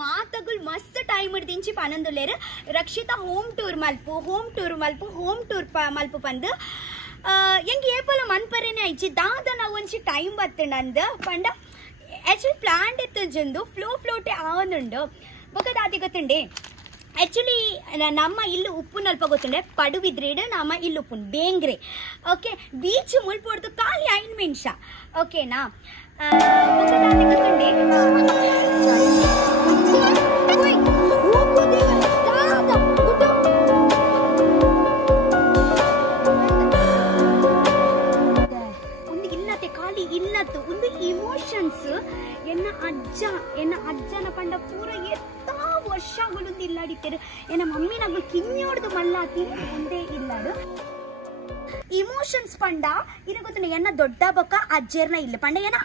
ಮಾತಗಳು ಮಸ್ತ್ time ಹಿಡ್ದಿಂಚಿ ಪನೊಂದುಲ್ಲೇರು Rakshita home tour ಮಲ್ಪು ಪಂದು ಎಂಗೆ ಏಪಲ ಮನ್ಪರೇನೆ ಐಚಿ ದಾದ ನಾವು ಒಂಚಿ ಟೈಮ್ ಬತ್ತಂಡ ಪಂಡ ಆಕ್ಚುಲಿ ಪ್ಲಾಂಟ್ ಎತ್ತಜಂದು ಫ್ಲೋಟೆ ಆವೊಂದುಂಡು ಬೊಕ ದಾದಿ ಗೊತ್ತುಂಡೆ ಆಕ್ಚುಲಿ ನಮ್ಮ ಇಲ್ಲು ಉಪ್ಪು ನಲ್ಪ ಗೊತ್ತುಂಡೆ ಪಡುಬಿದ್ರೇಡು ನಮ್ಮ ಇಲ್ಲು ಉಪ್ಪು ಬೇಂಗ್ರೆ ಓಕೆ ಬೀಚ್ ಮುಲ್ಪೊಡ್ದು ಖಾಲಿ 5 ನಿಮಿಷ ಓಕೆನಾ ಬೊಕ ದಾದಿ ಗೊತ್ತುಂಡೆ ಇಲ್ಲತ್ತು ಒಂದು ಇಮೋಷನ್ಸ್ ಎನ್ನ ಅಜ್ಜನ ಪಂಡ ಪೂರ ಎತ್ತ ವರ್ಷಗಳು ಇಲ್ಲಾಡಿತ್ತೇರು ಎನ್ನ ಮಮ್ಮಿನಾಗ ಕಿನ್ನೋಡ್ದು ಮಲ್ಲಾತಿ ಒಂದೇ ಇಲ್ಲಾಡು ಇಮೋಷನ್ಸ್ ಪಂಡ ಇದು ಗೊತ್ತಿಲ್ಲ ಎನ್ನ ದೊಡ್ಡ ಬೊಕ್ಕ ಅಜ್ಜರ್ನ ಇಲ್ಲ ಪಂಡ ಏನ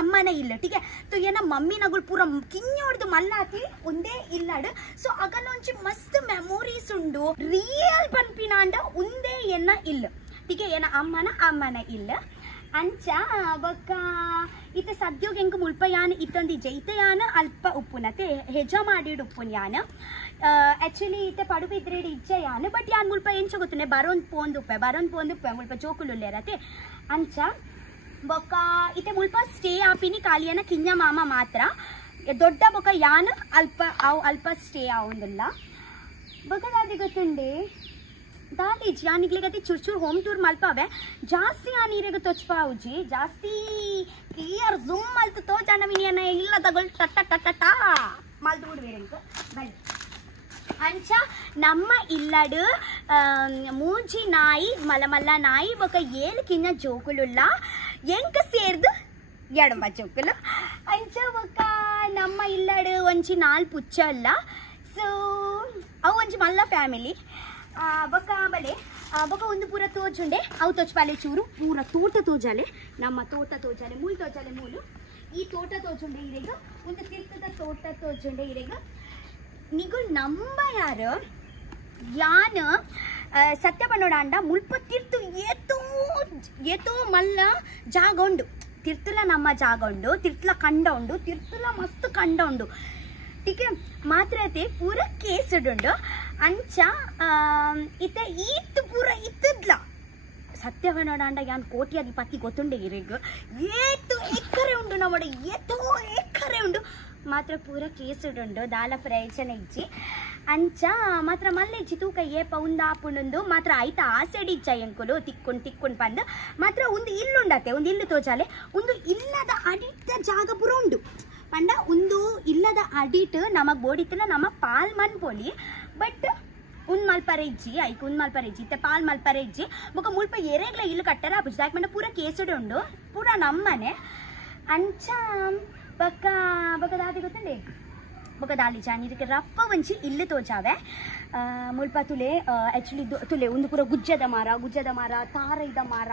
ಅಮ್ಮನ ಇಲ್ಲ ಟೀಕೆ ತೋ ಏನ ಮಮ್ಮಿನಗಳು ಪೂರ ಕಿನ್ನೋಡ್ದು ಮಲ್ಲಾತಿ ಒಂದೇ ಇಲ್ಲಾಡು ಸೊ ಅಗಲೊಂಚಿ ಮಸ್ತ್ ಮೆಮೊರೀಸ್ ಉಂಡು ರಿಯಲ್ ಪನ್ಪಿನಾಂಡ ಒಂದೇ ಎನ್ನ ಇಲ್ಲ ಟೀಕೆ ಏನ ಅಮ್ಮನ ಇಲ್ಲ ಅಂಚ ಬೊಕ್ಕ ಇತ್ತ ಸದ್ಯೋಗ ಎಂಕ ಮುಲ್ಪ ಯಾನ್ ಇತ್ತೊಂದು ಜೈತ ಯಾನ್ ಅಲ್ಪ ಉಪ್ಪುನತೆ ಹೆಜ ಮಾಡಿಡ್ ಉಪ್ಪುನ್ ಯಾನ್ ಆಕ್ಚುಲಿ ಇತ್ತ ಪಡುಬಿದ್ರೇಡಿ ಇಜ್ಜ ಯಾನ್ ಬಟ್ ಯಾನ್ ಮುಲ್ಪ ಎಂಚ ಗೊತ್ತುನೆ ಬರೋನ್ ಪೋಂದುಪ್ಪೆ ಮುಲ್ಪ ಜೋಕುಲುಲ್ಲೇರತೆ ಅಂಚ ಬೊಕ್ಕ ಇತ್ತೆ ಮುಲ್ಪ ಸ್ಟೇ ಆಪಿನಿ ಕಾಲಿಯನ ಕಿಂಜ ಮಾಮ ಮಾತ್ರ ದೊಡ್ಡ ಬೊಕ್ಕ ಯಾನ್ ಅಲ್ಪ ಸ್ಟೇ ಆವೊಂದುಲ್ಲ ಬೊಕ್ಕ ದಾದಿ ಗೊತ್ತುಂಡೆ ದಾದಿ ಯಾನಿಗ್ಲಿಗತಿ ಚೂರ್ ಹೋಮ್ ಟೂರ್ ಮಲ್ಪಾವೆ ಜಾಸ್ತಿ ಆ ನೀರಿಗೆ ತೊಚ್ಪಾವುಜಿ ಜಾಸ್ತಿ ಕ್ಲಿಯರ್ ಝೂಮ್ ಮಲ್ತು ತೋಜಾಂಡ ಮಿನಿಯನ್ನ ಇಲ್ಲ ತಗೊಳ್ ಟಟ ಮಲ್ತು ಬಿಡ್ಬೇರೆಂಕು ಬನ್ನಿ ಅಂಚ ನಮ್ಮ ಇಲ್ಲಡು ಮೂಜಿ ನಾಯಿ ಮಲಮಲ್ಲ ನಾಯಿ ಬೊಕ 7 ಕಿನ್ನ ಜೋಕುಲುಲ್ಲ ಎಂಕ ಸೇರ್ದು ಎಡಂಬ ಜೋಕುಲು ಅಂಚ ಬೊಕ ನಮ್ಮ ಇಲ್ಲಡು ಒಂಚಿ 4 ಪುಚ್ಚ ಅಲ್ಲ ಸೊ ಅವು ಒಂಚಿ ಮಲ್ಲ ಫ್ಯಾಮಿಲಿ ಬೊಕ್ಕ ಬಲೆ ಬೊಕ ಒಂದು ಪೂರ ತೋಜುಂಡೆ ಅವು ತೊಚ್ಪಾಲೆ ಚೂರು ಪೂರ ತೋಟ ತೋಜಾಲೆ ನಮ್ಮ ತೋಟ ತೋಜಾಲೆ ಮೂಲು ಈ ತೋಟ ತೋಜುಂಡೆ ಇರೆಗ ಒಂದು ತೀರ್ಥದ ತೋಟ ತೋಜುಂಡೆ ಇರೆಗ ನಿಗು ನಂಬ ಯಾರು ಯಾನ್ ಸತ್ಯ ಪನ್ನೋಡಾಂಡ ಮುಲ್ಪ ತೀರ್ತು ಏತೋ ಮಲ್ಲ ಜಾಗ ಉಂಡು ತಿರ್ತುಲ ನಮ್ಮ ಜಾಗ ಉಂಡು ತಿರ್ತುಲ ಕಂಡ ಉಂಡು ತಿರ್ತುಲ ಮಸ್ತ್ ಕಂಡ ಉಂಡು ಟೀಕೆ ಮಾತ್ರತೆ ಪೂರ ಕೇಸುಡುಂಡು ಅಂಚ ಇತ್ತ ಈತ್ ಪೂರ ಇತ್ತದ್ಲ ಸತ್ಯವನೋಡಾಂಡ ಯಾನ್ ಕೋಟ್ಯಾಧಿಪತಿ ಗೊತ್ತುಂಡೆ ಇರೆಗ್ ಏತು ಎಕ್ಕರೆ ಉಂಡು ನಮ್ಮಡೆ ಏತೋ ಎಕ್ಕರೆ ಉಂಡು ಮಾತ್ರ ಪೂರ ಕೇಸುಡುಂಡು ದಾಲ ಪ್ರಯೋಜನ ಇಜ್ಜಿ ಅಂಚ ಮಾತ್ರ ಮಲ್ಲೆಜ್ಜಿ ತೂಕ ಏಪ ಉಂದಾಪುಂಡು ಮಾತ್ರ ಆಯ್ತ ಆಸೆಡಿಜ್ಜ ಎಂಕುಲು ತಿಕ್ಕೊಂಡು ಬಂದು ಮಾತ್ರ ಒಂದು ಇಲ್ಲುಂಡತೆ ಒಂದು ಇಲ್ಲು ತೋಜಾಲೆ ಒಂದು ಇಲ್ಲದ ಅಡಿಟ್ಟ ಜಾಗ ಪೂರ ಉಂಡು ಪಂಡ ಒಂದು ಇಲ್ಲದ ಅಡಿಟ್ ನಮಗ್ ಬೋಡಿತ್ತಲ್ಲ ನಮ್ಮ ಪಾಲ್ ಮನ್ಪೊಲಿ ಬಟ್ ಉನ್ ಮಲ್ಪರೆಜ್ಜಿ ಇತ್ತೆ ಪಾಲ್ ಮಲ್ಪರೆಜ್ಜಿ ಬೊಕ ಮುಲ್ಪ ಎರೆಗ್ಲ ಇಲ್ಲು ಕಟ್ಟರ ಆಪುಜಿ ದಾಯಕ್ ಮಂಡ ಪೂರ ಕೇಸುಡೆ ಉಂಡು ಪೂರ ನಮ್ಮನೆ ಅಂಚ ಬೊಕ ದಾದಿ ಗೊತ್ತುಂಡೆ ಬೊಕ ದಾಲಿ ಜಾನಿರಿಗೆ ರಪ್ಪ ಒಂಚಿ ಇಲ್ಲು ತೋಜಾವೆ ಮುಲ್ಪ ತುಲೆ ಆಕ್ಚುಲಿ ತುಲೆ ಒಂದು ಪೂರ ಗುಜ್ಜದ ಮರ ತಾರೈದ ಮರ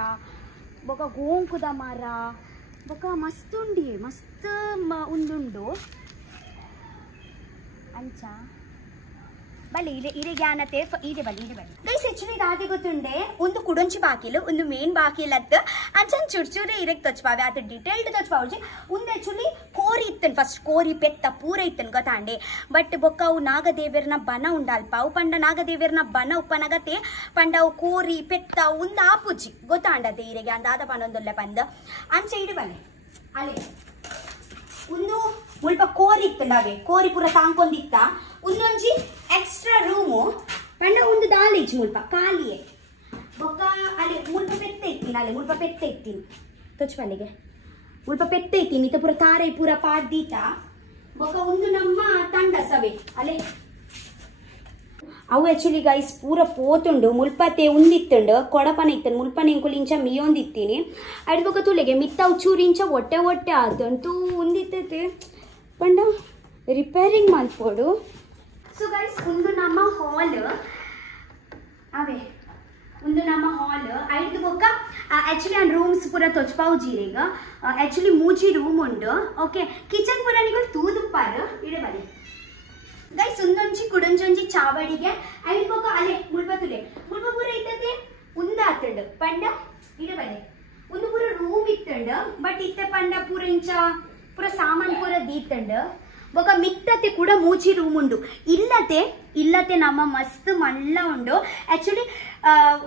ಬೊಕ ಗೋಂಕುದ ಮರ ಬೊಕ ಮಸ್ತ್ ಉಂದುಂಡು ಅಂಚ ಬಲ್ಲಿ ಇರೆ ಜ್ಞಾನತೆ ಇದೆ ಬಲ್ಲಿ ಗೈಸ್ ಆಕ್ಚುಲಿ ದಾದಿ ಗೊತ್ತುಂಡೆ ಒಂದು ಕುಡೊಂಚಿ ಬಾಕಿಲು ಒಂದು ಮೇನ್ ಬಾಕಿಲ್ ಅತ್ತ ಅಂಚನ್ ಚೂರ್ಚೂರೆ ಇರೆಗ್ ತೊಚ್ಪಾವೆ ಅತ ಡಿಟೇಲ್ಡ್ ತೊಚ್ಪಾವುಜಿ ಒಂದು ಆಕ್ಚುಲಿ ಕೋರಿ ಇತ್ತನ್ ಫಸ್ಟ್ ಕೋರಿ ಪೆತ್ತ ಪೂರ ಇತ್ತನ್ ಗೊತ್ತಾಂಡೆ ಬಟ್ ಬೊಕ್ಕ ಅವು ನಾಗದೇವ್ಯರ್ನ ಬನ ಉಂಡಲ್ಪ ಅವು ಪಂಡ ನಾಗದೇವ್ಯರ್ನ ಬನ ಉಪ್ಪನಗತೆ ಪಂಡ ಅವು ಕೋರಿ ಪೆತ್ತ ಒಂದು ಆಪುಜಿ ಗೊತ್ತಾಂಡತೆ ಇರೆಗೆ ಅಂದಾದ ಪನೊಂದೊಲ್ಲೆ ಪಂದ ಅಂಚ ಇಡಿ ಬಲ್ಲೆ ಅಲೆ ಒಂದು ಮುಲ್ಪ ಕೋರಿ ಇತ್ತಂಡಾವೆ ಕೋರಿ ಪೂರ ತಾಂಕೊಂದಿತ್ತ ಒಂದೊಂಜಿ ಎಕ್ಸ್ಟ್ರಾ ರೂಮು ಪಂಡ ಒಂದು ದಾಲೇಜ್ ಮುಲ್ಪ ಖಾಲಿಯೇ ಬೊಕ್ಕ ಅಲ್ಲಿ ಮುಲ್ಪ ಪೆತ್ತ ಇತ್ತೀನಿ ತೊಚ್ಪಲ್ಲಿಗೆ ಮುಲ್ಪ ಪೆತ್ತ ಇತ್ತೀನಿ ಇತ್ತ ಪೂರ ತಾರೆ ಪೂರ ಪಾಡ್ದೀತ ಬೊಕ್ಕ ಒಂದು ನಮ್ಮ ತಂಡ ಸವೆ ಅಲೆ ಅವು ಆಕ್ಚುಲಿ ಗೈಸ್ ಪೂರ ಪೋತುಂಡು ಮುಲ್ಪತೆ ಉಂದಿತ್ತುಂಡು ಕೊಡಪನ ಇತ್ತನು ಮುಲ್ಪನ ಇಂಕುಲಿಂಚ ಮಿಯೊಂದಿತ್ತೀನಿ ಅಡ್ ಬೊಕ್ಕ ತುಲೆಗೆ ಮಿತ್ತವು ಚೂರಿಂಚ ಹೊಟ್ಟೆ ಆದಂತೂ ಉಂದಿತ್ತೈತೆ ಪಂಡ ರಿಪೇರಿಂಗ್ ಮಲ್ಪೋಡು ಸೊ ಗೈಸ್ ಒಂದು ನಮ್ಮ ಹಾಲ್ ಅವೇ ಒಂದು ನಮ್ಮ ಹಾಲ್ ಐದು ಬೊಕ್ಕ ಆಕ್ಚುಲಿ ಆ ರೂಮ್ಸ್ ಪೂರ ತೊಚ್ಪಾವುಜೀರೆಗ ಆಕ್ಚುಲಿ ಮೂಜಿ ರೂಮ್ ಉಂಡು ಓಕೆ ಕಿಚನ್ ಪೂರ ನಿಗಳು ತೂದುಪ್ಪಾರು ಇಡೆ ಬನ್ನಿ ಗೈಸ್ ಒಂದೊಂಜಿ ಕುಡೊಂಜೊಂಜಿ ಚಾವಡಿಗೆ ಐದು ಬೊಕ್ಕ ಅಲೆ ಮುಲ್ಪ ಪೂರ ಇತ್ತತೆ ಉಂದಾತುಂಡು ಪಂಡ ಇಡೆ ಬನ್ನಿ ಒಂದು ಪೂರ ರೂಮ್ ಇತ್ತುಂಡು ಬಟ್ ಇತ್ತೆ ಪಂಡ ಪೂರ ಇಂಚ ಪೂರ ಸಾಮಾನು ಪೂರ ದೀತುಂಡು ಬೊಕ ಮಿತ್ತತೆ ಕೂಡ ಮೂಜಿ ರೂಮ್ ಉಂಡು ಇಲ್ಲತೆ ನಮ್ಮ ಮಸ್ತ್ ಮಲ್ಲ ಉಂಡು ಆಕ್ಚುಲಿ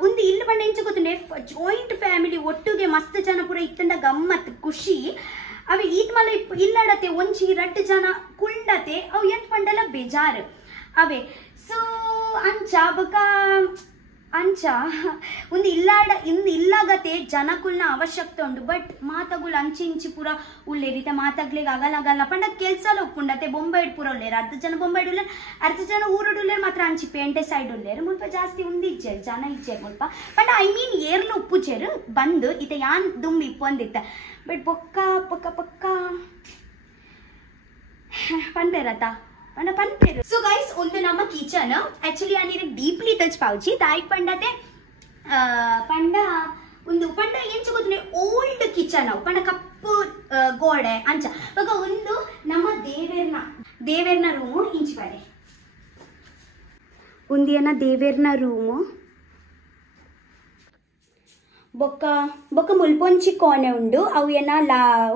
ಒಂದು ಇಲ್ಲಿ ಬಂಡ ಎಂಚ ಗೊತ್ತುಂಡೆ ಜಾಯಿಂಟ್ ಫ್ಯಾಮಿಲಿ ಒಟ್ಟಿಗೆ ಮಸ್ತ್ ಜನ ಪೂರ ಇತ್ತಂಡ ಗಮ್ಮತ್ ಖುಷಿ ಅವೆ ಈತ್ ಮಲ್ಲ ಇಲ್ಲಡತೆ ಒಂಜಿ 2 ಜನ ಕುಂಡತೆ ಅವು ಎಂತ ಪಂಡಲ ಬೇಜಾರು ಅವೆ ಸೊ ಅಂಚ ಒಂದು ಇಲ್ಲಾಗತೆ ಜನಕುಲ್ನ ಅವಶ್ಯಕತೆ ಉಂಡು ಬಟ್ ಮಾತಗುಳು ಅಂಚಿ ಇಂಚಿ ಪೂರ ಉಳ್ಳೇರಿತೆ ಮಾತಾಗ್ಲಿಗೆ ಆಗಲ್ಲ ಪಂಡ ಕೆಲ್ಸ ಒಪ್ಪುಂಡತೆ ಬೊಂಬೈಡ್ ಪೂರ ಉಳ್ಳೇರು 10 ಜನ ಬೊಂಬೈಡ್ ಉಳ್ಳೇರು 10 ಜನ ಊರುಡು ಉಳ್ಳೇರು ಮಾತ್ರ ಅಂಚಿ ಪೇಂಟೆ ಸೈಡ್ ಉಳ್ಳೇರು ಮುಲ್ಪ ಜಾಸ್ತಿ ಉಂದಿಜ್ಜೇರು ಜನ ಇಜ್ಜೇರು ಮುಲ್ಪ ಪಂಡ ಐ ಮೀನ್ ಏರ್ಲ ಉಪ್ಪುಜೇರು ಬಂದು ಈತ ಯಾನ್ ದುಂಬಿ ಇಪ್ಪೊಂದಿತ್ತ ಬಟ್ ಪೊಕ್ಕ ಪಂಪೇರತ ಪಂಪೇರು ಸೊ ಗೈಸ್ ಒಂದು ನಮ್ಮ ಕಿಚನ್ ಆಕ್ಚುಲಿ ಯಾನಿಗೆ ಡೀಪ್ಲಿ ಟಚ್ ಪಾವುಚಿ ತಾಯಿಗೆ ಪಂಡತೆ ಪಂಡ ಎಂಚ ಗೊತ್ತುಂಡೆ ಓಲ್ಡ್ ಕಿಚನ್ ಅವು ಪಂಡ ಕಪ್ಪು ಗೋಡೆ ಅಂಚ ಇವಾಗ ಒಂದು ನಮ್ಮ ದೇವೇರ್ನ ರೂಮು ಇಂಚಿ ಬಡೆ ಒಂದಿಯನ ದೇವೇರ್ನ ರೂಮು ಬೊಕ್ಕ ಮುಲ್ಪೊಂಚಿ ಕೋಣೆ ಉಂಡು ಅವು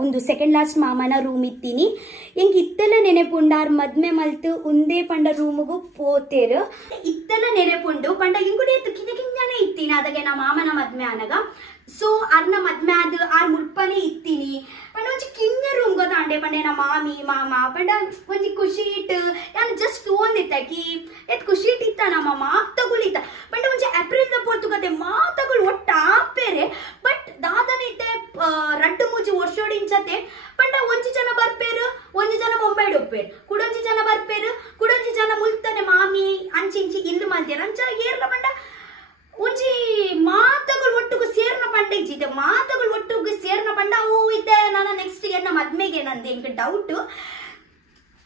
ಒಂದು ಸೆಕೆಂಡ್ ಲಾಸ್ಟ್ ಮಾಮನ ರೂಮ್ ಇತ್ತೀನಿ ಎಂಗ್ ಇತ್ತೆಲ್ಲ ನೆನೆಪುಂಡು ಮದ್ಮೆ ಮಲ್ತು ಉಂದೇ ಪಂಡ ರೂಮುಗು ಪೋತೇರು ಇತ್ತೆಲ್ಲ ನೆನೆಪುಂಡು ಪಂಡ ಇಂಗುಡೆ ಕಿಂಜಾನೆ ಇತ್ತೀನಿ ಅದಾಗೆ ನಾ ಮಾಮನ ಮದ್ಮೆ ಅನಗ ಸೊ ಅರ್ನ ಮದ್ಮೆ ಆರ್ ಮುಲ್ಪನೆ ಇತ್ತೀನಿ ಪಂಡ ಒಂಜಿ ಕಿಂಜ ರೂಮ್ ಗೊತ್ತಾಂಡೆ ಪಂಡೆ ನಾ ಮಾಮಿ ಮಾಮ ಪಂಡ ಒಂಜಿ ಖುಷಿ ಇಟ್ಟು ನಾನು ಜಸ್ಟ್ ತಗೊಂಡಿತ್ತಕಿ ಖುಷಿ ಇಟ್ಟಿತ್ತ ನಮ್ಮ ಮಾತಗುಳಿತ ಪಂಡ ಒಂಜಿ ಏಪ್ರಿಲ್ ದ ಪೋರ್ತು ಕತೆ ಮಾತಗಳು ಒಟ್ಟ ಆಪೇರೆ ಬಟ್ ದಾದನ ಇತ್ತೆ 2-3 ವರ್ಷೋಡಿಂಚತೆ ಪಂಡ ಒಂಜಿ ಜನ ಬರ್ಪೇರು ಒಂಜಿ ಜನ ಬೊಂಬೈಡ್ ಒಪ್ಪೇರು ಕುಡೊಂಜಿ ಜನ ಬರ್ಪೇರು ಕುಡೊಂಜಿ ಜನ ಮುಲ್ತಾನೆ ಮಾಮಿ ಅಂಚಿ ಇಲ್ಲು ಮಲ್ತೇರು ಅಂಚ ಏರ್ಲ ಪಂಡ ಒಂಜಿ ಮಾತಗಳು ಒಟ್ಟಿಗೆ ಸೇರ್ನ ಪಂಡ ಇಜ್ಜಿದೆ ಮಾತಗಳು ಒಟ್ಟಿಗೆ ಸೇರ್ನ ಪಂಡ ಅವು ಇದ್ದೆ ನಾನು ನೆಕ್ಸ್ಟ್ ಎನ್ನ ಮದ್ಮೆಗೆ ನಂದು ಎಂಕ ಡೌಟ್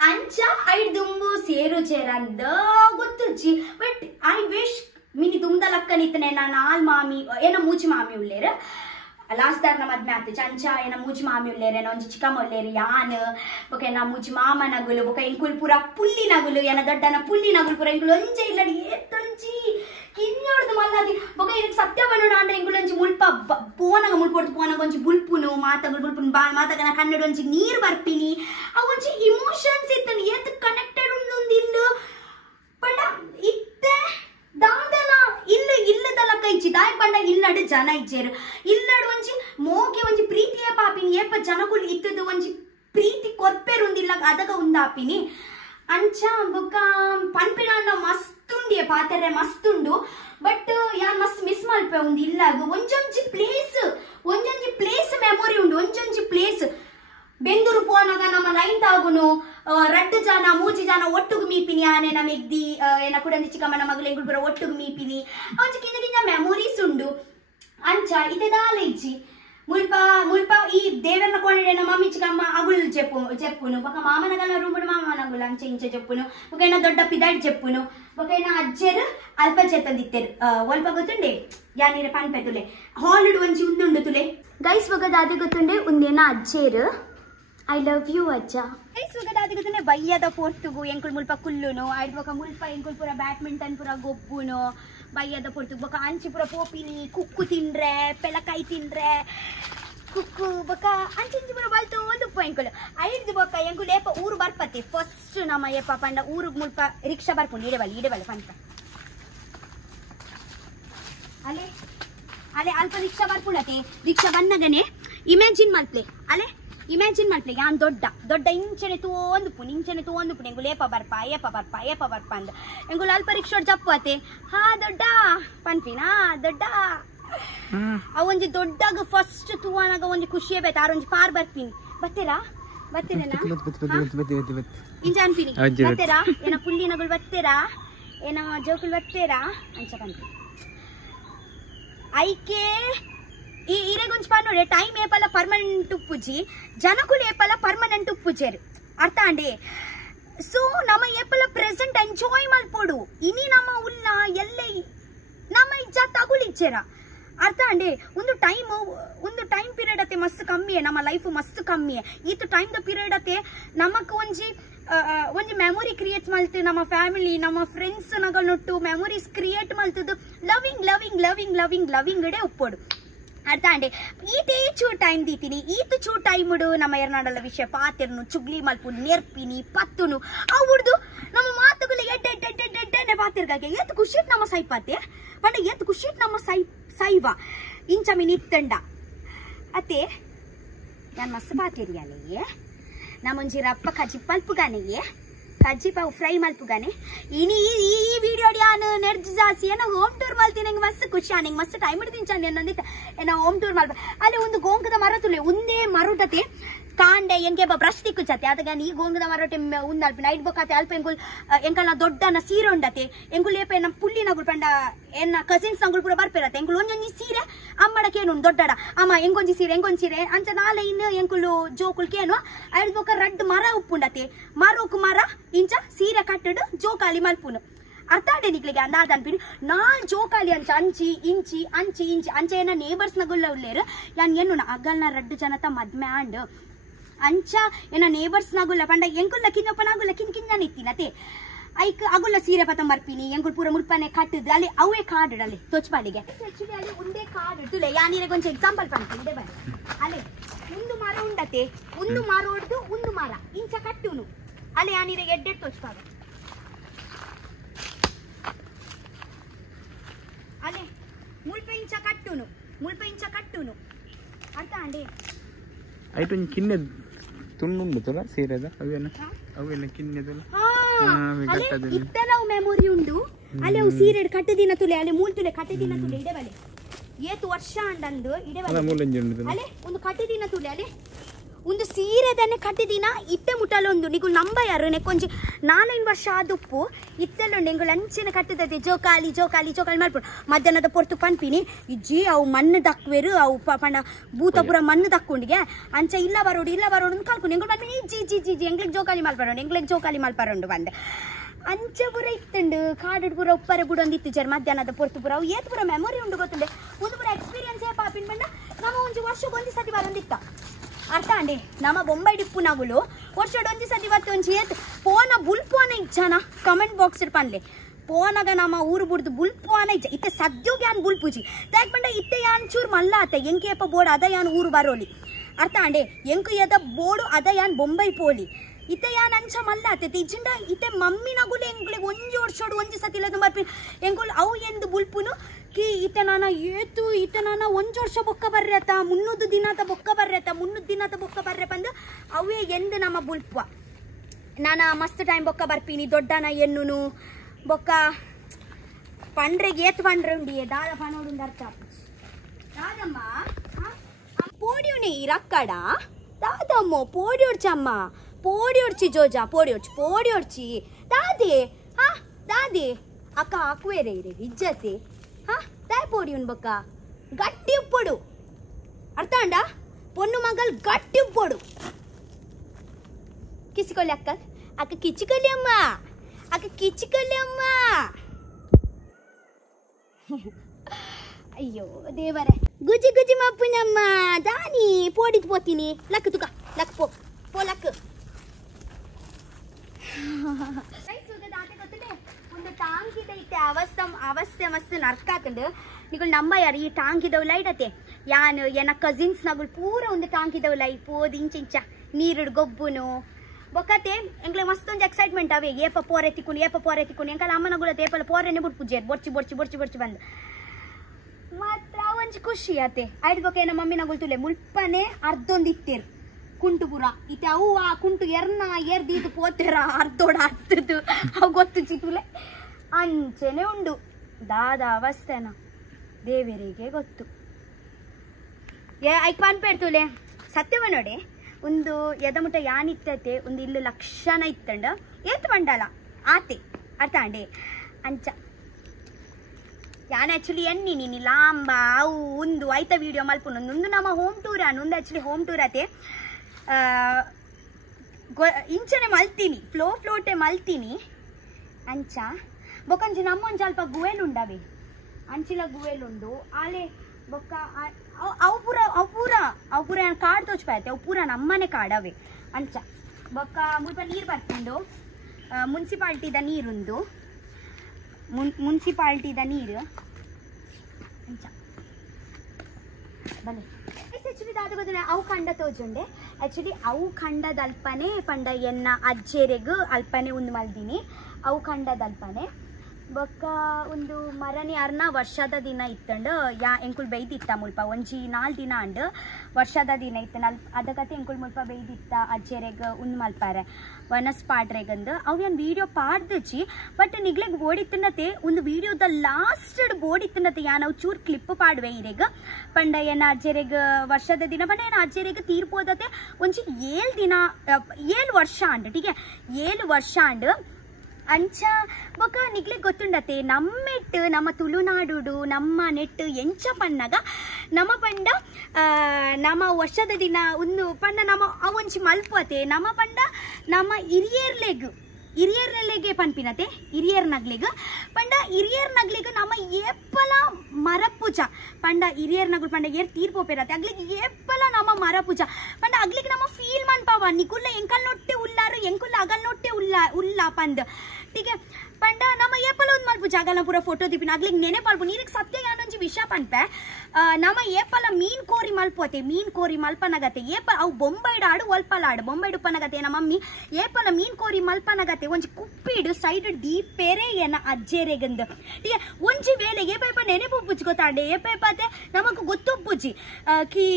ಅಂಚ ಐಡ್ ದುಂಬು ಸೇರು ಚೇರಂದ ಗೊತ್ತುಜ್ಜಿ ಬಟ್ ಐ ವಿಶ್ ಮಿನಿ ದುಮ್ದ ಲಕ್ಕನಿತ್ತನೆ ನಾನು ಆಲ್ ಮಾಮಿ ಏನ ಮೂಜಿ ಮಾಮಿ ಉಳ್ಳೇರು ಲಾಸ್ಟ್ ದಾರ್ನ ಮದ್ಮೆ ಆತು ಚಂಚ ಏನ ಮೂಜಿ ಮಾಮಿ ಉಳ್ಳೇರು ಏನ ಒಂಜಿ ಚಿಕ್ಕಮ್ಮ ಉಳ್ಳೇರು ಯಾನ್ ಬೊಕ ಏನ ಮೂಜಿ ಮಾಮ ನಗುಲು ಬೊಕ ಎಂಕುಲ್ ಪೂರ ಪುಲ್ಲಿ ನಗುಲು ಏನ ದೊಡ್ಡನ ಪುಲ್ಲಿ ನಗುಲು ಪೂರ ಎಂಕುಲು ಒಂಜೆ ಇಲ್ಲಡಿ ಏತೊಂಜಿ ಕಿನ್ನೋಡ್ದು ಮಲ್ಲಾದಿ ಬೊಕ ಇದಕ್ಕೆ ಸತ್ಯ ಬಣ್ಣು ಅಂಡ್ರೆ ಎಂಕುಲು ಒಂಜಿ ಮುಲ್ಪ ಪೋನಾಗ ಮುಲ್ಪೊಡ್ದು ಪೋನಾಗ ಒಂಜಿ ಬುಲ್ಪುನು ಮಾತಗಳು ಬುಲ್ಪುನು ಮಾತಾಗನ ಕನ್ನಡ ಒಂಜಿ ನೀರು ಬರ್ಪಿನಿ ಅವು ಒಂಜಿ ಇಮೋಷನ್ಸ್ ಇತ್ತನು ಏತ್ ಕನೆಕ್ಟೆಡ್ ಉಂಡು ಪಂಡ ಇತ್ತೆ ದಾದನ ಇಲ್ಲದಲ್ಲ ಕೈಚಿ ದಾಯ್ ಪಂಡ ಇಲ್ಲಡ್ ಜನ ಇಜ್ಜೇರು ಇಲ್ಲಡ್ ಒಂಜಿ ಮೋಗೆ ಒಂಜಿ ಪ್ರೀತಿಯ ಪಾಪಿನಿ ಏಪ ಜನಗಳು ಇತ್ತದು ಒಂಜಿ ಪ್ರೀತಿ ಕೊರ್ಪೇರು ಉಂದಿಲ್ಲ ಅದಗ ಉಂದಾಪಿನಿ ಅಂಚ ಬೊಕ ಪನ್ಪಿನ ಮಸ್ತುಂಡಿಯ ಪಾತ್ರೆ ಮಸ್ತುಂಡು ಬಟ್ ಯಾನ್ ಮಸ್ತ್ ಮಿಸ್ ಮಲ್ಪೆ ಉಂದು ಇಲ್ಲಾಗ ಒಂಜೊಂಜಿ ಪ್ಲೇಸ್ ಮೆಮೊರಿ ಉಂಡು ಒಂಜೊಂಜಿ ಪ್ಲೇಸ್ ಬೆಂದೂರು ಪೋನಾಗ ನಮ್ಮ 9th ಆಗುನು 2 ಜನ 3 ಜನ ಒಟ್ಟಿಗೆ ಮೀಪಿನಿ ಆನೆ ನಮ್ಮ ಎಗ್ದಿ ಏನ ಕುಡಂದಿ ಚಿಕ್ಕಮ್ಮನ ಮಗಳು ಎಂಗುಳು ಪೂರ ಒಟ್ಟಿಗೆ ಮೀಪಿನಿ ಒಂಜಿ ಕಿಂಜ ಮೆಮೊರೀಸ್ ಉಂಡು ಅಂಚ ಇದೆದಾಲ ಇಜ್ಜಿ ಮುಲ್ಪ ಈ ದೇವರನ್ನ ಕೊಂಡೆ ನಮ್ಮ ಮಮ್ಮಿ ಚಿಕ್ಕಮ್ಮ ಅಗುಳು ಜೆಪ್ಪುನು ಬೊಕ ಮಾಮನಗಲ ರೂಮಡು ಮಾಮನಗುಳು ಅಂಚೆ ಇಂಚೆ ಜೆಪ್ಪುನು ಬೊಕ ಏನ ದೊಡ್ಡ ಪಿದಾಡ್ ಜೆಪ್ಪುನು ಬೊಕ ಏನ ಅಜ್ಜೆರು ಅಲ್ಪ ಚೆತ್ತಂದಿತ್ತೆರು ಒಲ್ಪ ಗೊತ್ತುಂಡೆ ಯಾನಿರ ಪನ್ಪೆ ತುಲೆ ಹಾಲಿಡ್ ಒಂಜಿ ಉಂದುಂಡು ತುಲೆ ಗೈಸ್ ಬೊಕ ದಾದೆ ಗೊತ್ತುಂಡೆ ಉಂದೇನ ಅಜ್ಜೇರು ಐ ಲವ್ ಯು ಅಜ್ಜ ಗೈಸ್ ಬೊಕ ದಾದೆ ಗೊತ್ತುಂಡೆ ಬಯ್ಯದ ಪೊರ್ತುಗು ಎಂಕುಳು ಮುಲ್ಪ ಕುಲ್ಲುನು ಐಡ್ ಬೊಕ ಮುಲ್ಪ ಎಂಕುಳು ಪೂರ ಬ್ಯಾಡ್ಮಿಂಟನ್ ಪೂರ ಗೊಬ್ಬುನು ಬಯ್ಯದ ಪೊರ್ತುಗು ಬೊಕ ಅಂಚಿ ಪೂರ ಪೋಪಿನಿ ಕುಕ್ಕು ತಿಂಡ್ರೆ ಪೆಲಕಾಯಿ ತಿಂಡ್ರೆ ಕುಕ್ಕು ಬೊಕ ಅಂಚಿ ಪೂರ ಬಲ್ತು ಒಂದು ಎಂಕುಲು ಐದು ಬೊಕ ಎಂಕುಲು ಏಪ ಊರು ಬರ್ಪತ್ತೆ ಫಸ್ಟ್ ನಮ್ಮ ಏಪ ಪಂಡ ಊರಿಗೆ ಮುಲ್ಪ ರಿಕ್ಷಾ ಬರ್ಪುಂಡು ಇಡೆಬಲ್ಲ ಪಂತ ಅಲೆ ಅಲ್ಪ ರಿಕ್ಷಾ ಬರ್ಪುಳತೆ ರಿಕ್ಷಾ ಬಂದಾಗನೆ ಇಮ್ಯಾಜಿನ್ ಮಲ್ಪ್ಲೆ ಯಾನ್ ದೊಡ್ಡ ಇಂಚನೆ ತೋಂದು ಪುಣ್ ಎಂಗುಲು ಏಪ ಬರ್ಪ ಅಂದ ಎಂಗುಲು ಅಲ್ಪ ರಿಕ್ಷಾ ಜಪ್ಪತೆ ಹಾ ದೊಡ್ಡ ಪನ್ಪಿನಾ ದೊಡ್ಡ ಅವೊಂಜಿ ದೊಡ್ಡಾಗ ಫಸ್ಟ್ ತೂವನಾಗ ಒಂಜಿ ಖುಷಿಯೇ ಬೇತ ಆರೊಂಜಿ ಪಾರ್ ಬರ್ಪಿನಿ ಬತ್ತೀರೇನಾ ಇಂಚ ಅನ್ಪಿನಿ ಬತ್ತೇರಾ ಏನ ಪುಲ್ಲಿನಗಳು ಬತ್ತೇರಾ ಏನ ಜೋಕುಲು ಬತ್ತೇರಾ ಅಂಚ ಪನ್ಪಿ ಐಕೆ ಇರೆಗೊಂಚು ನೋಡಿ ಟೈಮ್ ಏಪಲ್ಲ ಪರ್ಮನೆಂಟ್ ಉಪ್ಪುಜಿ ಜನಕುಲು ಏಪಲ್ಲ ಪರ್ಮನೆಂಟ್ ಉಪ್ಪುಜೇರು ಅರ್ಥ ಅಂಡೆ ಸೊ ನಮ್ಮ ಏಪಲ್ಲ ಪ್ರೆಸೆಂಟ್ ಎಂಜಾಯ್ ಮಲ್ಪೋಡು ಇನಿ ನಮ್ಮ ಉಲ್ಲ ಎಲ್ಲೇ ನಮ್ಮ ಇಜ್ಜ ತಗುಲಿಚ್ಚೇರ ಅರ್ಥ ಅಂಡೆ ಒಂದು ಟೈಮ್ ಪೀರಿಯಡ್ ಅತ್ತೆ ಮಸ್ತ್ ಕಮ್ಮಿಯೇ ನಮ್ಮ ಲೈಫ್ ಮಸ್ತ್ ಕಮ್ಮಿಯೇ ಈತ ಟೈಮ್ ದ ಪೀರಿಯಡ್ ಅತ್ತೆ ನಮಕ್ ಒಂಜಿ ಮೆಮೊರಿ ಕ್ರಿಯೇಟ್ ಮಲ್ತು ನಮ್ಮ ಫ್ಯಾಮಿಲಿ ನಮ್ಮ ಫ್ರೆಂಡ್ಸ್ ನಗಲ್ನೊಟ್ಟು ಮೆಮೊರೀಸ್ ಕ್ರಿಯೇಟ್ ಮಲ್ತದ್ದು ಲವಿಂಗ್ ಡೇ ಉಪ್ಪೋಡು ಅರ್ಥ ಅಂಡೆ ಈತೆ ಚೂ ಟೈಮ್ ದೀತೀನಿ ಈತು ಚೂ ಟೈಮ್ ಉಡು ನಮ್ಮ ಎರ್ನಾಡಲ್ಲ ವಿಷಯ ಪಾತೆರ್ನು ಚುಗ್ಲಿ ಮಲ್ಪು ನೆರ್ಪಿನಿ ಪತ್ತುನು ಅವ್ರದ್ದು ನಮ್ಮ ಮಾತುಗಳು ಎಡ್ಡೆ ಪಾತಿರ್ಗಾಗೆ ಏತ್ ಖುಷಿಟ್ ನಮ್ಮ ಸೈಪಾತೆ ಪಂಡ ಏತ್ ಖುಷಿಟ್ ನಮ್ಮ ಸೈವ ಇಂಚ ಮಿನಿತ್ತಂಡ ಅತ್ತೆ ನಾನು ಮಸ್ತ್ ಪಾತಿರಿಯಾಲೆಯೇ ನಮ್ಮೊಂಜಿರ ಅಪ್ಪ ಕಜ್ಜಿ ಪಲ್ಪುಗಾನೆಯೇ ಕಜ್ಜಿ ಪಾವು ಫ್ರೈ ಮಲ್ಪುಗಾನೆ ಇನಿ ಈ ವಿಡಿಯೋ ಯಾನು ನೆರ್ಜಿ ಜಾಸ್ತಿ ಏನೋ ಹೋಮ್ ಟೂರ್ ಮಲ್ತೀನಿ ನಂಗೆ ಮಸ್ತ್ ಖುಷಿ ನಂಗೆ ಮಸ್ತ್ ಟೈಮ್ ಹಿಡಿದಿನ ಚಂದ ಅನ್ನೊಂದಿತ್ತ ಏನೋ ಹೋಮ್ ಟೂರ್ ಮಲ್ಪ ಅಲ್ಲಿ ಒಂದು ಗೋಂಗದ ಮರ ತುಲೆ ಒಂದೇ ಮರುಟತೆ ಕಾಂಡೆ ಎಂಗೆ ಬ್ರಷ್ ತಿಕ್ಕುಚತೆ ಅದಕ್ಕೆ ಈ ಗೋಂಗದ ಮರಟೆ ಉಂದಲ್ಪ ನೈಟ್ ಬೊಕ್ಕತೆ ಅಲ್ಪ ಎಂಗುಲ್ ಎಂಕಲ್ನ ದೊಡ್ಡನ ಸೀರೆ ಉಂಡತೆ ಎಂಗುಲ್ ಏಪ ನಮ್ಮ ಪುಳ್ಳಿನಗುಲ್ ಪಂಡ ಎನ್ನ ಕಸಿನ್ಸ್ ನಗುಲ್ ಪೂರ ಬರ್ಪಿರತ್ತೆ ಎಂಗುಲ್ ಒಂದೊಂಜಿ ಸೀರೆ ಅಮ್ಮಡಕೇನು ದೊಡ್ಡಡ ಅಮ್ಮ ಎಂಗೊಂಜಿ ಸೀರೆ ಅಂಚ ನಾಳೆ ಇನ್ನು ಎಂಕುಲು ಜೋಕುಲ್ಕೇನು ಐದು ಬೊಕ್ಕ ರಡ್ಡು ಮರ ಉಪ್ಪುಂಡತೆ ಮರೋಕು ಮರ ಇಂಚ ಸೀರೆ ಕಟ್ಟಡು ಜೋಕಾಲಿ ಮಲ್ಪುನು ಅರ್ಥ ಆಡೆ ನಿಕ್ಲಿಗೆ ಅಂದಾದ ಅನ್ಪಿನಿ ನಾಲ್ ಜೋಕಾಲಿ ಅಂಚ ಅಂಚಿ ಅಂಚ ಏನ ನೇಬರ್ಸ್ ನಗುಲ್ಲ ಉಳ್ಳೇರು ಯಾನ್ ಏನು ಅಗಲ್ನ ರಡ್ಡು ಜನತ ಮದ್ಮೆ ಆಂಡ್ ಅಂಚ ಏನ ನೇಬರ್ಸ್ ನಗುಲ್ಲ ಪಂಡ ಎಂಕುಲ್ಲ ಕಿನ್ನಪ್ಪನಾಗುಲ್ಲ ಕಿಂಜಾನ ಇತ್ತಿನತೆ ಐಕ್ ಅಗುಲ್ಲ ಸೀರೆ ಪತ ಮರ್ಪಿನಿ ಎಂಕುಲ್ ಪೂರ ಮುಲ್ಪನೆ ಕಟ್ಟದು ಅಲ್ಲಿ ಅವೇ ಕಾರ್ಡ್ ಅಲ್ಲಿ ತೊಚ್ಪಾಡಿಗೆ ಆಕ್ಚುಲಿ ಅಲ್ಲಿ ಒಂದೇ ಕಾರ್ಡ್ ಇಡ್ತುಲೆ ಯಾನಿರೆ ಕೊಂಚ ಎಕ್ಸಾಂಪಲ್ ಪಂತ ಇದೆ ಬನ್ನಿ ಅಲ್ಲೇ ಒಂದು ಮರ ಉಂಡತೆ ಒಂದು ಮರ ಹೊಡ್ದು ಒಂದು ಮರ ಇಂಚ ಕಟ್ಟುನು ಅಲ್ಲಿ ಯಾನಿರೆ ಎಡ್ಡೆಡ್ ತೊಚ್ಪಾಡ ಅಲ್ಲೇ ಮುಲ್ಪ ಇಂಚ ಕಟ್ಟುನು ಅರ್ಥ ಅಂಡಿ ಐಟು ಕಿನ್ನೆ ತುಂಡು ತುಲ ಸೀರೆದ ಅವೇನ ಕಿನ್ನೆದಲ್ಲ ಇತ್ತಲವು ಮೆಮೊರಿ ಉಂಡು ಅಲ್ಲಿ ಅವು ಸೀರೆ ಕಟ್ಟದಿನ ತುಲೆ ಅಲ್ಲಿ ಮೂಲ್ ತುಲೆ ಕಟ್ಟದಿನ ತುಲೆ ಇಡಬಲೆ ಏತು ವರ್ಷ ಅಂಡಂದು ಇಡಬಲೆ ಅಲೆ ಒಂದು ಕಟ್ಟದಿನ ತುಲೆ ಅಲೆ ಒಂದು ಸೀರೆದನ್ನೇ ಕಟ್ಟಿದಿನ ಇತ್ತೆ ಮುಟ್ಟಲೊಂದು ನಿಗುಲ್ ನಂಬ ಯಾರು ನೆಕ್ಕೊಂಜಿ 4 ವರ್ಷ ಆದುಪ್ಪು ಇತ್ತೆಲ್ಲೊಂಡು ಎಂಗುಳು ಅಂಚಿನ ಕಟ್ಟಿದತೆ ಜೋಕಾಲಿ ಮಲ್ಪು ಮಧ್ಯಾಹ್ನದ ಪೊರ್ತು ಪನ್ಪಿನಿ ಇಜ್ಜಿ ಅವು ಮಣ್ಣು ದಕ್ವೇರು ಅವು ಪಂಡ ಭೂತಪುರ ಮಣ್ಣು ದಕ್ಕೊಂಡಿಗೆ ಅಂಚ ಇಲ್ಲ ಬರೋಡು ಅಂತ ಕಲ್ಕೊಂಡು ಎಂಗುಳು ಪನ್ಪಿನಿ ಜಿ ಎಂಗ್ಲಿಗೆ ಜೋಕಾಲಿ ಮಲ್ಪರೋಂಡು ಬಂದೆ ಅಂಚ ಪುರ ಇತ್ತುಂಡು ಕಾಡು ಪುರ ಉಪ್ಪರೆ ಬುಡೊಂದಿತ್ತು ಜರ್ ಮಧ್ಯಾಹ್ನದ ಪೊರ್ತು ಪುರ ಅವು ಏತ್ ಪುರ ಮೆಮೊರಿ ಉಂಡು ಗೊತ್ತುಂಡೆ ಒಂದು ಪುರ ಎಕ್ಸ್ಪೀರಿಯನ್ಸ್ ಏ ಪಾಪಿನ್ ಬಂಡ ನಮ್ಮ ಒಂಜಿ ವರ್ಷಕ್ಕೆ ಒಂದಿ ಸತಿ ಬರೋಂದಿತ್ತ ಅರ್ಥ ಅಂಡಿ ನಮ್ಮ ಬೊಂಬೈ ಡಿಪ್ಪು ನಗುಲು ವರ್ಷಡ್ ಒಂದಿ ಸತಿ ಬತ್ತೊಂಜಿ ಏತ್ ಪೋನ ಬುಲ್ಪೋನ ಇಜ್ಜನ ಕಮೆಂಟ್ ಬಾಕ್ಸ್ ಪನ್ಲೆ ಪೋನಾಗ ನಮ್ಮ ಊರು ಬುಡ್ದು ಬುಲ್ಪೋನ ಇಜ್ಜ ಇತ್ತೆ ಸದ್ಯೋಗ ಯಾನ್ ಬುಲ್ಪುಜಿ ತಾಕ್ ಬಂಡ ಇತ್ತೆ ಯಾನ್ ಚೂರ್ ಮಲ್ಲ ಆತ ಎಂಕೇಪ ಬೋರ್ಡ್ ಅದ ಯಾನ್ ಊರು ಬರೋಲಿ ಅರ್ಥ ಅಂಡೆ ಎಂಕು ಎದ ಬೋರ್ಡು ಅದ ಯಾನ್ ಬೊಂಬೈ ಪೋಲಿ ಇತ್ತೆ ಯಾನ್ ಅಂಚ ಮಲ್ಲ ಆತೈತಿ ಇಜ್ಜಿಂಡ ಇತ್ತೆ ಮಮ್ಮಿ ನಗುಲೆ ಎಂಗ್ಲಿಗೆ ಒಂಜಿ ವರ್ಷೋಡು ಒಂಜಿ ಸತಿ ಇಲ್ಲದ ಬರ್ಪಿ ಎಂಗುಲ್ ಅವು ಎಂದು ಬುಲ್ಪುನು ಕಿ ಇತ್ತೆ ನಾನ ಒಂಜ್ ವರ್ಷ ಬೊಕ್ಕ ಬರ್ರೆತ 300 ದಿನದ ಬೊಕ್ಕ ಬರ್ರೆ ಬಂದು ಅವೇ ಎಂದು ನಮ್ಮ ಬುಲ್ಪುವ ನಾನು ಮಸ್ತ್ ಟೈಮ್ ಬೊಕ್ಕ ಬರ್ಪೀನಿ ದೊಡ್ಡನ ಎನ್ನುನು ಬೊಕ್ಕ ಪಂಡ್ರೆಗೆ ಏತ್ ಪಂಡ್ರೆ ಉಂಡಿಯೇ ದಾದ ಪನೋಡು ಅರ್ಥ ದಾದಮ್ಮ ಪೋಡಿಯುನೆ ಇರಕ್ಕಡ ದಾದಮ್ಮ ಪೋಡಿಯೋಡ್ಚಿ ಜೋಜಾ ಪೋಡಿಯೋಡ್ಚಿ ದಾದೆ ಅಕ್ಕ ಹಾಕುವೇರೆ ಇರೆ ಇಜ್ಜತೆ ತಾಯಿ ಪೋಡಿ ಉಣ್ಬಕ್ಕ ಗಟ್ಟಿ ಉಪ್ಪೊಡು ಅರ್ಥ ಅಂಡ ಪೊಣ್ಣು ಮಗಲ್ ಗಟ್ಟಿ ಉಪ್ಪೊಡು ಕಿಸಿಕೊಳ್ಳಿ ಅಕ್ಕ ಕಿಚ್ಚಿಕೊಳ್ಳಿ ಅಮ್ಮ ಅಯ್ಯೋ ದೇವರೇ ಗುಜಿ ಮಪ್ಪನಮ್ಮ ದಾನಿ ಪೋಡಿದ್ ಪೋತೀನಿ ಲಕ್ ಪೋ ಒಂದು ಟಾಂಕಿದ ಇತ್ತೆ ಅವಸ್ಥೆ ಮಸ್ತ್ ನರ್ಕಾತಂಡು ನಿಗಳು ನಂಬ ಯಾರು ಈ ಟಾಂಕಿದವು ಲೈಟತೆ ಯಾನು ಏನ ಕಸಿನ್ಸ್ ನಗಳು ಪೂರ ಒಂದು ಟಾಂಕಿದವು ಲೈ ಪೋದು ಇಂಚ ನೀರು ಗೊಬ್ಬುನು ಬೊಕ್ಕತೆ ಎಂಗ್ಲೆ ಮಸ್ತೊಂದು ಎಕ್ಸೈಟ್ಮೆಂಟ್ ಅವೇ ಏಪ ಪೋರೆ ತಿಕ್ಕೊಂಡು ಎಂಕಲ ಅಮ್ಮನಗುಲ ತೇಪಲ ಪೋರೆನೆ ಬುಡ್ಪುಜೇರು ಬೊರ್ಚಿ ಬಂದು ಮಾತ್ರ ಒಂಜಿ ಖುಷಿ ಆತೆ ಆಯ್ತು ಬೊಕ್ಕ ನಮ್ಮ ಮಮ್ಮಿ ನಗುಲ್ ತುಲೆ ಮುಲ್ಪನೆ ಅರ್ಧೊಂದು ಇತ್ತೇರು ಕುಂಟುಪುರ ಇತ್ತೆ ಅವು ಆ ಕುಂಟು ಎರ್ದೀದು ಪೋತೆರ ಅರ್ಧೋಡ ಹತ್ತದು ಅವು ಗೊತ್ತು ಚಿತುಲೆ ಅಂಚೆನೆ ಉಂಡು ದಾದ ಅವಸ್ಥೆನ ದೇವರಿಗೆ ಗೊತ್ತು ಐಕ್ ಪನ್ಪೇಡ್ತುಲೆ ಸತ್ಯವ ನೋಡಿ ಒಂದು ಎದಮುಟ ಯಾನಿತ್ತತೆ ಒಂದು ಇಲ್ಲು ಲಕ್ಷಣ ಇತ್ತಂಡ ಏತ್ ಮಂಡಲ ಆತೆ ಅರ್ಥ ಅಂಡೆ ಅಂಚ ಯಾನ್ ಆಕ್ಚುಲಿ ಎನ್ನಿ ಲಾಂಬ ಅವು ಒಂದು ಐತ ವಿಡಿಯೋ ಮಲ್ಪುನೊಂದು ನಮ್ಮ ಹೋಮ್ ಟೂರ್ ಒಂದು ಆಕ್ಚುಲಿ ಹೋಮ್ ಟೂರ್ ಆತೆ ಇಂಚನೆ ಮಲ್ತೀನಿ ಫ್ಲೋಟೆ ಮಲ್ತೀನಿ ಅಂಚ ಬೊಕ್ಕಂಚಿ ನಮ್ಮೊಂದು ಸ್ವಲ್ಪ ಗುವೆಲುಂಡವೆ ಅಂಚಿಲ ಗುವೆಲುಂಡು ಆಲೆ ಬೊಕ್ಕ ಅವು ಪೂರ ಕಾಡು ತೋಚ್ಪಾಯತೆ ಅವು ಪೂರ ನಮ್ಮನೆ ಕಾಡವೆ ಅಂಚ ಬೊಕ್ಕ ಮುಲ್ಪ ನೀರು ಬರ್ಕೊಂಡು ಮುನ್ಸಿಪಾಲ್ಟಿದ ನೀರುಂದು ಮುನ್ಸಿಪಾಲ್ಟಿದ ನೀರು ಅಂಚ ಬನ್ನಿ ಆಕ್ಚುಲಿ ದಾದ ಗೊತ್ತಿಲ್ಲ ಅವು ಕಂಡ ತೋಜುಂಡೆ ಆಕ್ಚುಲಿ ಅವು ಕಂಡದ ಅಲ್ಪನೆ ಪಂಡ ಎನ್ನ ಅಜ್ಜೆರೆಗ್ ಅಲ್ಪನೆ ಒಂದು ಮಲ್ದಿನಿ ಅವು ಕಂಡದ ಅಲ್ಪನೆ ಬೊಕ್ಕ ಒಂದು ಮರನಿ ಅರ್ನ ವರ್ಷದ ದಿನ ಇತ್ತಂಡು ಎಂಕುಲ್ ಬೈದಿತ್ತ ಮುಲ್ಪ ಒಂಜಿ 4 ದಿನ ಅಂಡು ವರ್ಷದ ದಿನ ಇತ್ತು ಅದಕತೆ ಎಂಕುಲ್ ಮುಲ್ಪ ಬೈದಿತ್ತ ಅಜ್ಜೆರೆಗ್ ಒಂದು ಮಲ್ಪಾರೆ ವನಸ್ ಪಾಡ್ರೆಗಂದು ಅವು ಏನು ವೀಡಿಯೋ ಪಾಡ್ದಚ್ಚಿ ಬಟ್ ನಿಗ್ಲೆಗ್ ಓಡಿತ್ತನತೆ ಒಂದು ವೀಡಿಯೋದ ಲಾಸ್ಟ್ ಬೋಡಿತ್ತನತೆ ನಾವು ಚೂರು ಕ್ಲಿಪ್ ಪಾಡ್ವೆ ಇರೆಗ್ ಪಂಡ ಏನ ಅಜ್ಜೆರೆಗ್ ವರ್ಷದ ದಿನ ಪಂಡ ಏನ ಅಜ್ಜೆರೆಗ್ ತೀರ್ಪೋದತೆ ಒಂಜಿ 7 ದಿನ 7 ವರ್ಷ ಅಂಡು ಟೀಕೆ 7 ವರ್ಷ ಅಂಡು ಅಂಚ ಬೊಕ ನಿಗ್ಲೆ ಗೊತ್ತುಂಡತೆ ನಮ್ಮೆಟ್ಟು ನಮ್ಮ ತುಳುನಾಡು ನಮ್ಮ ನೆಟ್ಟು ಎಂಚ ಪನ್ನಗ ನಮ್ಮ ಪಂಡ ನಮ್ಮ ವರ್ಷದ ದಿನ ಒಂದು ಪಂಡ ನಮ್ಮ ಅವೊಂಚಿ ಮಲ್ಪತೆ ನಮ್ಮ ಪಂಡ ನಮ್ಮ ಹಿರಿಯರ್ಲೆಗೆ ಪನ್ಪಿನತೆ ಹಿರಿಯರ್ನಗ್ಲಿಗ ಪಂಡ ಹಿರಿಯರ್ನಗ್ಲಿಗ ನಮ್ಮ ಏಪಲ ಮರ ಪೂಜ ಪಂಡ ಹಿರಿಯರ್ನಗ್ಲು ಪಂಡ ಏರ್ ತೀರ್ಪೋಪೇರತೆ ಅಗ್ಲಿಗೆ ಏಪಲ ನಮ್ಮ ಮರ ಪೂಜ ಪಂಡ ಅಗ್ಲಿಗೆ ನಮ್ಮ ಫೀಲ್ ಮನ್ಪವ ನಿಕುಲ್ಲ ಎಂಕಲ್ ನೊಟ್ಟೆ ಉಲ್ಲಾರು ಎಂಕುಲ್ಲ ಅಗಲ್ ನೊಟ್ಟೆ ಉಲ್ಲ ಪಂದ್ ಟೀಕೆ ಪಂಡ ನಮ್ಮ ಏಪಲ ಒಂದು ಮಲ್ಪುಜ ಅಗಲ್ನ ಪೂರ ಫೋಟೋ ದಿಪಿನ ಅಗ್ಲಿಗೆ ನೆನೆ ಪಲ್ಪು ನೀರಿಗೆ ಸತ್ಯ ಯಾನೊಂಜಿ ವಿಷಯ ಪನ್ಪೆ ನಮ್ಮ ಏಪಲ ಮೀನ್ ಕೋರಿ ಮಲ್ಪೋತೆ ಮೀನ್ ಕೋರಿ ಮಲ್ಪನಗತೆ ಅವು ಬೊಂಬೈಡು ಆಡು ಒಲ್ಪಲಾಡು ಬೊಂಬೈಡು ಪನಗತೆ ನಮ್ಮ ಮಮ್ಮಿ ಏಪಲ ಮೀನ್ ಕೋರಿ ಮಲ್ಪನಗತೆ ಒಂಜಿ ಕುಪ್ಪಿಡು ಸೈಡ್ ದೀಪೇರೆ ಏನ ಅಜ್ಜೆರೆಗಂದು ಟೀಕೆ ಒಂಜಿ ವೇಳೆ ಏಪೈಪ ನೆನೆಪು ಪುಜಿ ಗೊತ್ತಾಂಡೆ ಏಪೈಪತೆ ನಮಕ್ ಗೊತ್ತೊಪ್ಪುಜಿ ಕಿ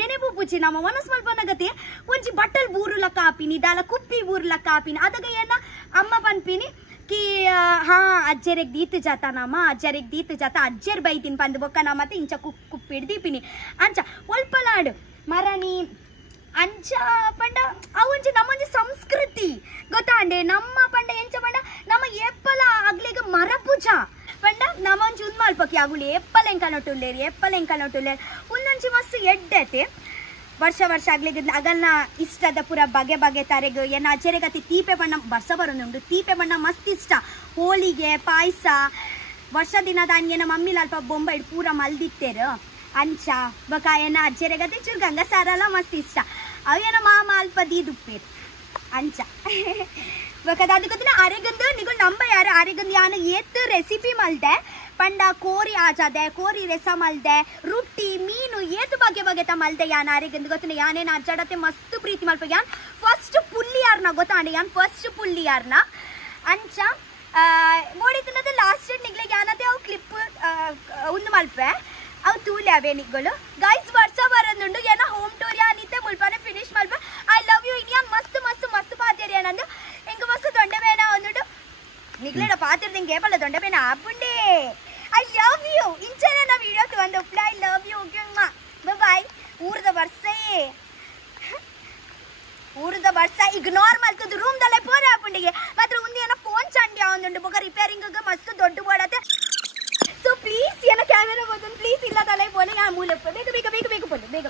ನೆನೆಪು ಪುಜಿ ನಮ್ಮ ವನಸ್ ಮಲ್ಪನಗತೆ ಒಂಜಿ ಬಟ್ಟಲ್ ಬೂರುಲ ಕಾಪಿನಿ ದಾಲ ಕುಪ್ಪಿ ಬೂರುಲ ಕಾಪಿನಿ ಅದಾಗ ಏನ ಅಮ್ಮ ಪನ್ಪಿನಿ कि हाँ अज्जरेग दीत जाता नामा अज्जरेग दीत जाता अज्जर बैतीन पंद बोक्का नामते इंच कुप्पिड दीपिनी अंच ओल्पलाड मरनी अंच पंड अवंजि नमंजि संस्कृति गोत्तांडे नम्म पंड ಎಂಚ पंड नम्म एप्पल अग्लिग मर पूजा पंड नमंजि उंद मल्पकि अगुल एप्पल ಎಂಕಲೊಟ್ಟುಲ್ಲೇರ್ उन्नंजि मस्त एड्डते ವರ್ಷ ವರ್ಷ ಆಗ್ಲಿಗೆ ಅಗಲ್ನ ಇಷ್ಟದ ಪೂರ ಬಗೆ ಬಗೆ ತರೆಗ್ ಏನ ಅಜ್ಜೆರೆಗತಿ ತೀಪೆ ಬಣ್ಣ ಬರ್ಸ ಬರೋದುಂಡು ತೀಪೆ ಬಣ್ಣ ಮಸ್ತ್ ಇಷ್ಟ ಹೋಳಿಗೆ ಪಾಯಸ ವರ್ಷ ದಿನದ ಏನ ಮಮ್ಮಿಲ ಅಲ್ಪ ಬೊಂಬೈ ಪೂರ ಮಲ್ದಿತ್ತೇರು ಅಂಚ ಬಕ ಏನ ಅಜ್ಜೆರೆಗತಿ ಚೂರು ಗಂಗಸಾರಲ್ಲ ಮಸ್ತ್ ಇಷ್ಟ ಅವೇನ ಮಾಮ ಅಲ್ಪ ದೀದುಪ್ಪೇರು ಅಂಚ ಬಕದ ಅದು ಗೊತ್ತಿನ ಅರೆಗಂದು ನಿಗಳು ನಂಬ ಯಾರು ಅರೆಗಂದು ಯಾನ ಏತ್ ರೆಸಿಪಿ ಮಲ್ದೆ पंड कोरी आजादे कोरी रेसा मल्दे रुट्टी मीनु ಏತು ಬಗೆ ಬಗೆ ತ ಮಲ್ದೆ ಯಾನ ಆರೆಗಂದು ಗೊತ್ತಿನ ಯಾನೇನ ಅಜ್ಜಡತೆ ಮಸ್ತ್ ಪ್ರೀತಿ ಮಲ್ಪ ಯಾನ್ ಫಸ್ಟ್ ಪುಲ್ಲಿ ಯಾರ್ನ ಗೊತ್ತಾಂಡೆ ಯಾನ್ ಫಸ್ಟ್ ಪುಲ್ಲಿ ಯಾರ್ನ ಅಂಚ ಬೋಡಿತನದ ಲಾಸ್ಟ್ ನಿಗ್ಲೆ ಯಾನತೆ ಅವು ಕ್ಲಿಪ್ ಒಂದು ಮಲ್ಪೆ ಅವು ತೂಲೆ ಅವೇ ನಿಗಳು ಗೈಸ್ ವರ್ಷ ಬರಂದುಂಡು ಏನ ಹೋಮ್ ಟೂರ್ ಯಾನಿತ್ತೆ ಮುಲ್ಪನೆ ಫಿನಿಶ್ ಮಲ್ಪೆ ಐ ಲವ್ ಯು ಇನ್ಯಾನ್ ಮಸ್ತ್ ಮಸ್ತ್ ಮಸ್ತ್ ಪಾತಿರಿ ಏನಂದು ಎಂಗ ಮಸ್ತ್ ದೊಂಡೆಬೇನ ಒಂದುಂಡು ನಿಗ್ಲೆಡ ಪಾತಿರ್ದಿಂಗೆ ಏಪಲ್ಲ ದೊಂಡೆಬೇನ ಆಪುಂಡೆ I love you. ಇಂಚನೆ ನಾ ವಿಡಿಯೋ ತಗೊಂಡು I love you. Bye bye. ಊರದ ವರ್ಷ ಇಗ್ನೋರ್ ಮಾಡ್ಕೊಂಡು ರೂಮ್ ದಲ್ಲೇ ಫೋನ್ ಹಾಕೊಂಡಿಗೆ ಮಾತ್ರ ಉಂದಿ ಏನೋ ಫೋನ್ ಚಂಡಿ ಅವನುಂಡು ಬೊಕ ರಿಪೇರಿಂಗ್ ಮಸ್ತ್ ದೊಡ್ಡ ಬೋಡತೆ ಸೊ ಪ್ಲೀಸ್ ಏನೋ ಕ್ಯಾಮೆರಾ ಬಂದು ಪ್ಲೀಸ್ ಇಲ್ಲ ದಲ್ಲೇ ಫೋನ್ ಯಾ ಮೂಲಕ ಬೇಗ ಫೋನ್ ಬೇಗ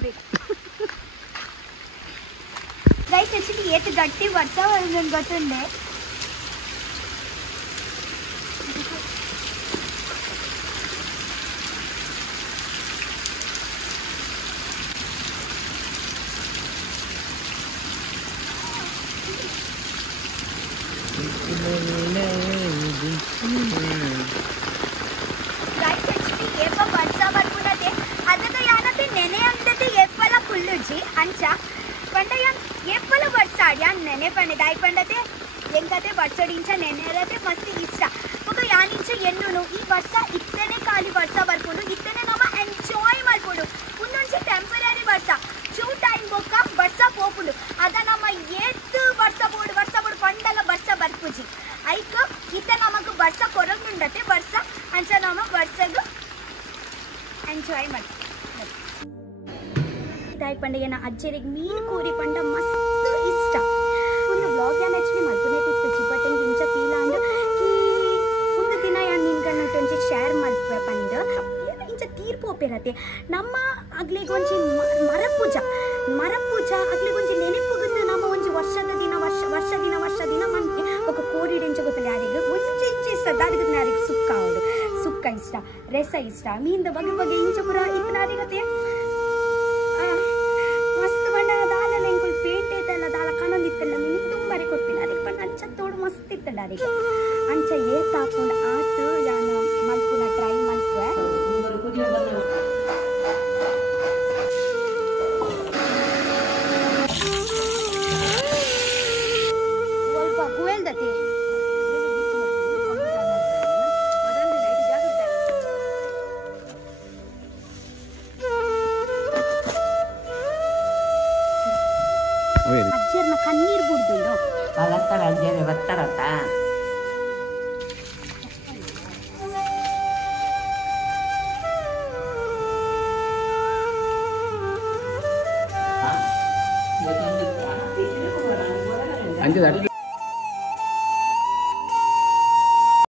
ಗೈಸ್ ಆಕ್ಚುಲಿ ಏತ್ ಗಟ್ಟಿ ವರ್ಷ ನನಗೆ ಗೊತ್ತುಂಡೆ अंच पंड एप्पल बर्साड या नेने पंडे दाई पंडते ಎಂಕತೆ ಬಡ್ಸೋಡಿಂಚ ನೆನೆರತೆ ಮಸ್ತ್ ಇಷ್ಟ ಬೊಕ ಯಾನಿಂಚ ಎನ್ನುನು ಈ ವರ್ಷ ಇತ್ತನೆ ಖಾಲಿ ವರ್ಷ ಬರ್ಕೊಂಡು ಇತ್ತನೆ ನಮ್ಮ ಎಂಜಾಯ್ ಮಾಡ್ಕೊಂಡು ಉನ್ನೊಂಚೆ ಟೆಂಪರರಿ ವರ್ಷ ಚೂ ಟೈಮ್ ಬೊಕ ಬರ್ಸ ಪೋಪುಂಡು ಅದ ನಮ್ಮ ಏತ್ ವರ್ಷ ಬೋಡು ಪಂಡಲ ಬರ್ಸ ಬರ್ಪುಜಿ ಐಕ್ ಇತ್ತ ನಮಕ್ ಬರ್ಸ ಕೊರಗುಂಡತೆ ಬರ್ಸ ಅಂಚ ನಮ್ಮ ಬರ್ಸಗ್ ಎಂಜಾಯ್ ಮಾಡಿ दाई पंड ಏನ ಅಜ್ಜರಿಗೆ ಮೀನು ಕೋರಿ पंड मस्त इष्ट ಒಂದು ವ್ಲಾಗ್ ಯಾನ ಆಕ್ಚುಲಿ ಮಲ್ಪನೆ ತಿತ್ತು ಬಟ್ ಎಂಗೆ ಇಂಚ ಫೀಲ್ ಆಂಡ್ ಕಿ ಒಂದು ದಿನ ಯಾನ್ ನಿನ್ಗನ್ನ ಒಂಚೆ ಶೇರ್ ಮಲ್ಪೆ पंड ಇಂಚ ತೀರ್ಪೋಪೆರತೆ ನಮ್ಮ ಅಗ್ಲಿಗೆ ಒಂಚೆ ಮರ ಪೂಜಾ ಅಗ್ಲಿಗೆ ಒಂಚೆ ನೆನಪುಗಂದು ನಮ್ಮ ಒಂಚೆ ವರ್ಷದ ದಿನ ಮಂತೆ ఒక ಕೋರಿಡೆ ಇಂಚ ಗೊತ್ತಲ್ಲ ಯಾರಿಗೆ ಒಂಚೆ ಇಷ್ಟ ದಾರಿಗೆ ಯಾರಿಗೆ ಸುಕ್ಕ ಇಷ್ಟ ರೆಸ ಇಷ್ಟ ಮೀಂದ ಬಗೆ ಇಂಚ ಪುರ ಇತ್ತನ ಯಾರಿಗತೆ मस्त बंड दाल पेंट ऐतल दाल कणोंदित्तಲ್ಲ मीन तुम्बारे कोट्टिन अदक्के पंड अंच तोडु मस्त इत्तंड अदक्के अंच ಏತ್ ಹಾಕೊಂಡು ಆತು ಯಾನ ಮಲ್ಪುನ ಟ್ರೈ ಮಲ್ಪೆ ಅಜ್ಜರ್ನ ಕಣ್ಣೀರ್ ಬಿಡ್ದುಂಡು ಬಲತ್ತರ ಅಜ್ಜರೇ ಬರ್ತಾರತ್ತ ಅಂಜದ